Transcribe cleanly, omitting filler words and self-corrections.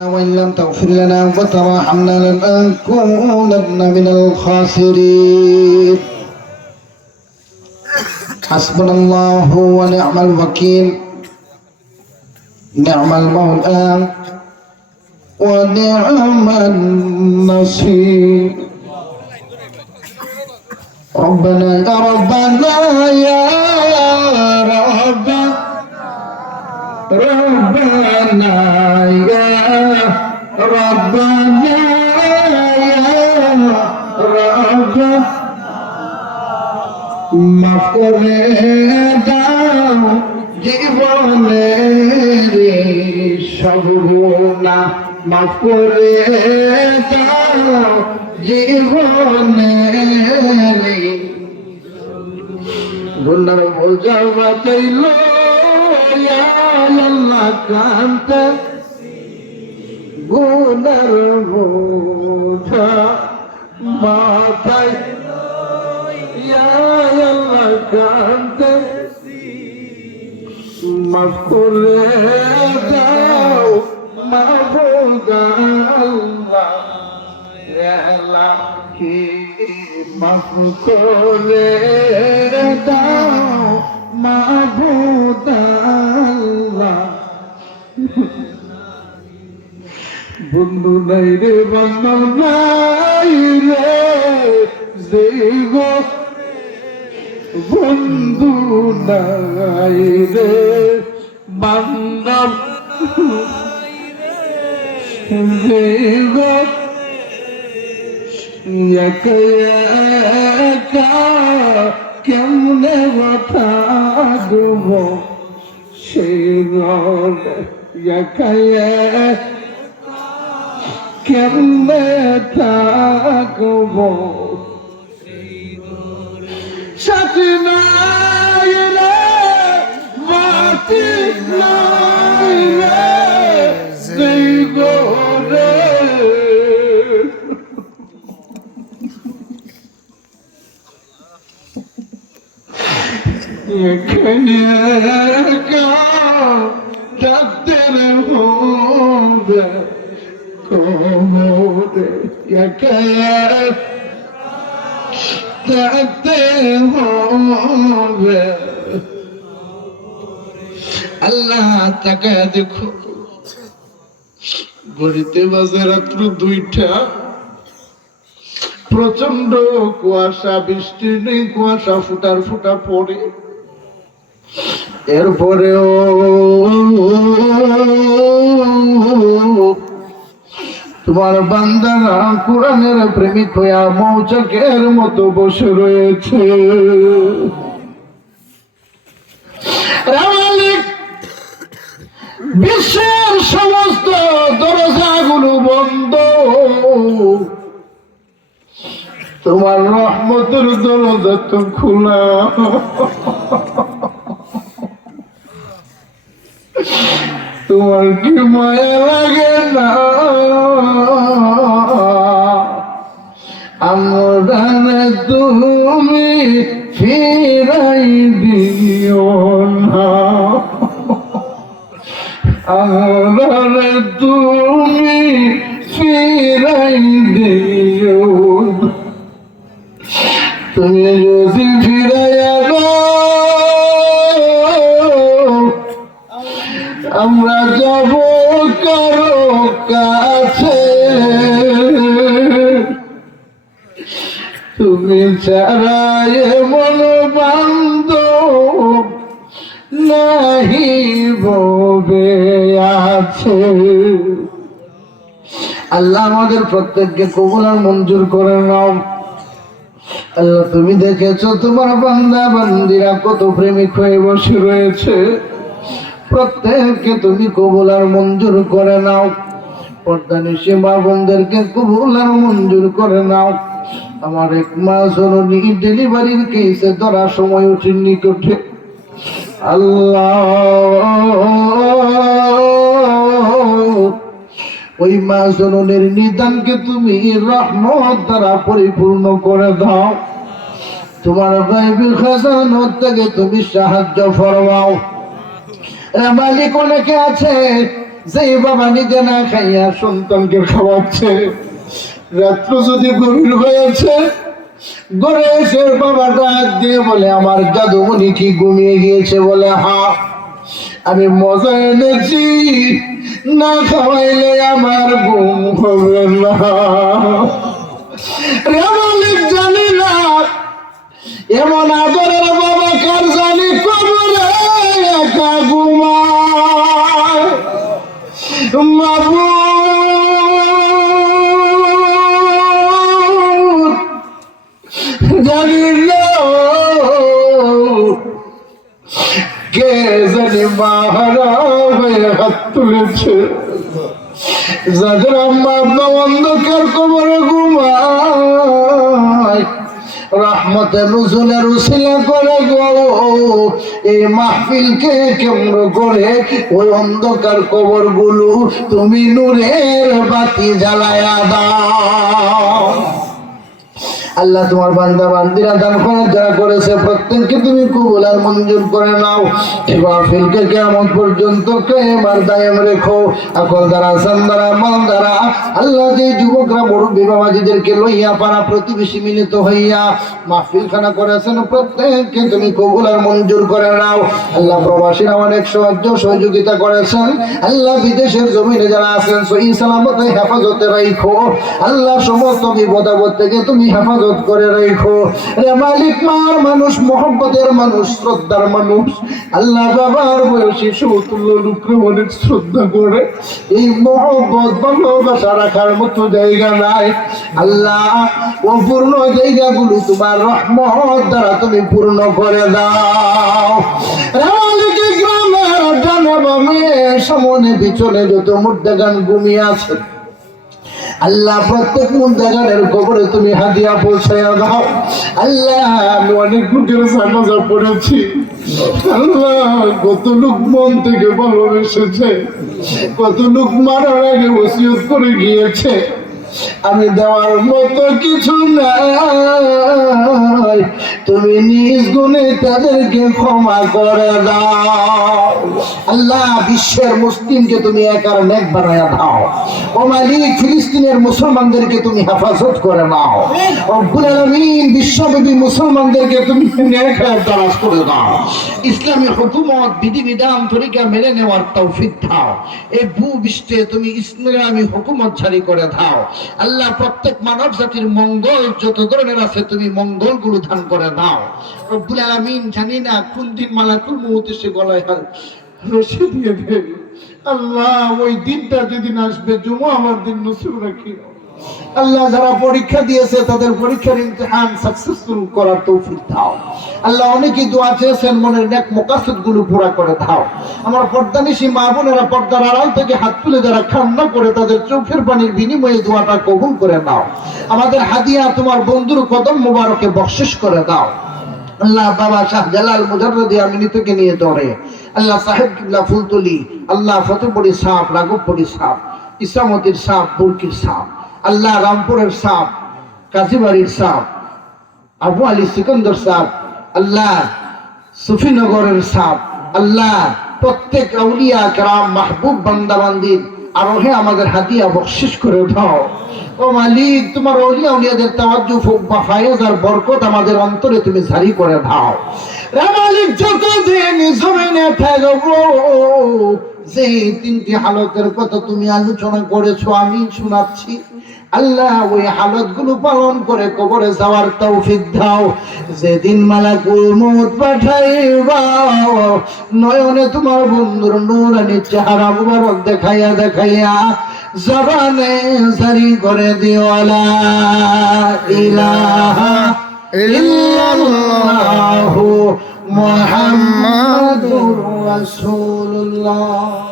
وإن لم تغفر لنا وترحمنا لنكونن من الخاسرين. حسبنا الله ونعم الوكيل، نعم المولى ونعم النصير. ربنا يا ربنا يا ربنا ربنا يا ربنا يا ربنا মাফ করে দাও জীবনের সব গুনাহ, মাফ করে দাও জীবনের গুনার বোঝা বাঁচাইল আল্লাহ কান্তে, গুনার বোঝা মাথায় আল্লাহ কান্তে, মাফ করে দাও মাহবুব আল্লাহ মাফ করে দাও মাহবুব আল্লাহ। বন্ধু নাই রে বন্ধু নাই রে বন্ধু নাই রে বান্ধব কেমনে থাকব সেই কেমনে থাকব সাথী নাই রে মাটি নাই রে সেই গোরে ডাক্তার হবে কোমরে থাকতে হবে। আল্লাহ তাকে দেখো, ঘড়িতে বাজে রাত্র 2টা, প্রচন্ড কুয়াশা, বৃষ্টি নেই, কুয়াশা ফুটার ফুটা পড়ে। এরপরেও তোমার বান্দারা কোরআনের প্রেমিক হইয়া মৌচাকের মতো বসে রয়েছে। বিশ্বের সমস্ত দরজাগুলো বন্ধ, তোমার রহমতের দরজা তো খোলা। তোমার কি মায়া লাগে না আমরা তুমি ফিরাই দিও না, আমরা তুমি ফিরাই দিও না। তুমি যদি ফিরাইয়া আমরা যাব কারো কাছে, তুমি ছাড়া এমন বান্ধব নাহি ববে আছে। আল্লাহ আমাদের প্রত্যেককে কবুল আর মঞ্জুর করে নাও। আল্লাহ তুমি দেখেছো তোমার বান্দা বান্দিরা কত প্রেমিক হয়ে বসে রয়েছে, প্রত্যেককে তুমি কবুল আর মঞ্জুর করে নাও। পর্দানিশী মা বোনদেরকে কবুল আর মঞ্জুর করে নাও। আমার 1 মাস হলো ডেলিভারির কেসে ধরা সময় উঠে নিকটে। আল্লাহ ওই মা জননীর নিদানকে তুমি রহমত দ্বারা পরিপূর্ণ করে দাও। তোমার গায়বী খাজানা থেকে তুমি সাহায্য ফরমাও। মালিক অনেকে আছে যে বাবা নিজে না খাইয়া সন্তানকে খাওয়াচ্ছে, রাত্র যদি গভীর হয়েছে, ঘরে এসে বাবা ডাক দিয়ে বলে, আমার জাদুমণি কি ঘুমিয়ে গিয়েছে? বলে হ্যাঁ, আমি মজা এনেছি, না খাওয়াইলে আমার ঘুম হবে না। রে মালিক, জানি না এমন আদরের বাবা কার জানি কবরে একা ঘুমায়। মাবুদ, জানি না কে জানি মাহারা হয়ে হাত তুলেছে, যাদের আম্মা আপনা অন্ধকার কবরে ঘুমায়, রহমতে নুজুলের উসিলা করে গো এই মাহফিলকে কেন্দ্র করে ওই অন্ধকার কবর গুলো তুমি নূরের বাতি জ্বালায়া দাও। আল্লাহ তোমার বান্দা বান্দিরা দান করে যারা করেছে প্রত্যেককে তুমি কবুল আর মঞ্জুর করে নাও। মাহফিলকে কিয়ামত পর্যন্ত কায়েম দায়েম রেখো। আকল দ্বারা সান দ্বারা মন দ্বারা আল্লাহ যে যুবকরা মুরব্বী বাবাজিদেরকে লইয়া পাড়া প্রতিবেশী মিলিত হইয়া মাহফিল খানা করেছেন প্রত্যেককে তুমি কবুল আর মঞ্জুর করে নাও। আল্লাহ প্রবাসীরা অনেক সাহায্য সহযোগিতা করেছেন, আল্লাহ বিদেশের জমিনে যারা আছেন সহি সালামতে হেফাজতে রাখো। আল্লাহ সমস্ত বিপদ আপদ থেকে তুমি হেফাজত করে রাখো। রে মালিক, মার মানুষ, মহব্বতের মানুষ, শ্রদ্ধার মানুষ, আল্লাহ বাবার বয়সী সৌতুল্য লুকরে অনেক শ্রদ্ধা করে এই মহব্বত ভালোবাসা রাখার মতো জায়গা নাই। আল্লাহ অপূর্ণ জায়গাগুলো তোমার রহমত দ্বারা তুমি পূর্ণ করে দাও। রে মালিক, গ্রামের ডানে বামে সামনে পিছনে যত মুর্দাগান ঘুমিয়ে আছে আল্লাহ প্রত্যেক মুর্দাগানের কবরে তুমি হাদিয়া পৌঁছাইয়া দাও। আল্লাহ আমি অনেক লোকের জানাজা পড়েছি, আল্লাহ কত লোক মন থেকে ভালোবেসেছে, কত লোক মারার আগে ওসিয়ত করে গিয়েছে, আমি দেওয়ার মতো কিছু নাই, তুমি নিজ গুণে তাদেরকে ক্ষমা করে দাও। আল্লাহ বিশ্বের মুসলিমকে তুমি একার নেক বানায়া দাও। ও মালিক, ফিলিস্তিনের মুসলমানদেরকে তুমি হেফাজত করে নাও। রব্বুল আলামিন বিশ্বব্যাপী মুসলমানদেরকে তুমি নেক হায়াত দারাজ করে দাও। ইসলামী হুকুমত বিধিবিধান তরিকা মেনে নেওয়ার তৌফিক দাও। এই ভূপৃষ্ঠে তুমি ইসলামী হুকুমত জারি করে দাও। আল্লাহ প্রত্যেক মানব জাতির মঙ্গল যত ধরনের আছে তুমি মঙ্গল গুলো দান করে দাও। রব্বুল আলামিন, জানি না কোন দিন মালাকুল মউত এসে গলায় রশি দিয়ে দেবে। আল্লাহ ওই দিনটা যেদিন আসবে জুমআর দিন নসিব রাখি। আল্লাহ যারা পরীক্ষা দিয়েছে তাদের পরীক্ষার ইমতিহান সাকসেসফুল করার তৌফিক দাও। আল্লাহ অনেকেই দোয়া চেয়েছেন, মনের নেক মাকাসিদ গুলো পুরা করে দাও। আমার পর্দানিশী মা বোনেরা পর্দার আড়াল থেকে হাত তুলে যারা কান্না করে তাদের চোখের পানির বিনিময়ে দোয়াটা কবুল করে নাও। আমাদের হাদিয়া তোমার বন্ধুর কদম মোবারকে বখশিশ করে দাও। আল্লাহ বাবা শাহজালাল মুজাররদি আমিনী থেকে নিয়ে ধরে আল্লাহ সাহেব কিবলা ফুলতলি, আল্লাহ ফতেপুরি সাপ, রাঘবপুরি সাপ, ইসলামতির সাপ, বুরকির সাপ, আল্লাহ রামপুরের সাপ, কাজীবাড়ির সাপ, আবু আলী সিকন্দর সাপ, আল্লাহ সুফিনগরের সাপ, আল্লাহ প্রত্যেক আউলিয়া কেরাম মাহবুব বান্দাবান্দির আরোহে আমাদের হাদিয়া বখশিশ করে দাও। ও মালিক, তোমার আউলিয়া উলিয়াদের তাওয়াজ্জুহ ফায়েজ আর বরকত আমাদের অন্তরে তুমি জারি করে দাও। রে মালিক, যতদিন জমিনে থাকবো যে তিনটি হালতের কথা তুমি আলোচনা করেছো আমি শোনাচ্ছি, আল্লাহ ওই হালত গুলো পালন করে কবরে যাওয়ার তৌফিক দাও। যেদিন মালাকুল মউত পাঠাইবা নয়নে তোমার বন্ধুর নূরানি চেহারা মুবারক দেখাইয়া দেখাইয়া জবানে জারি করে দিও লা ইলাহা ইল্লাল্লাহু মুহাম্মাদুর রাসূলুল্লাহ।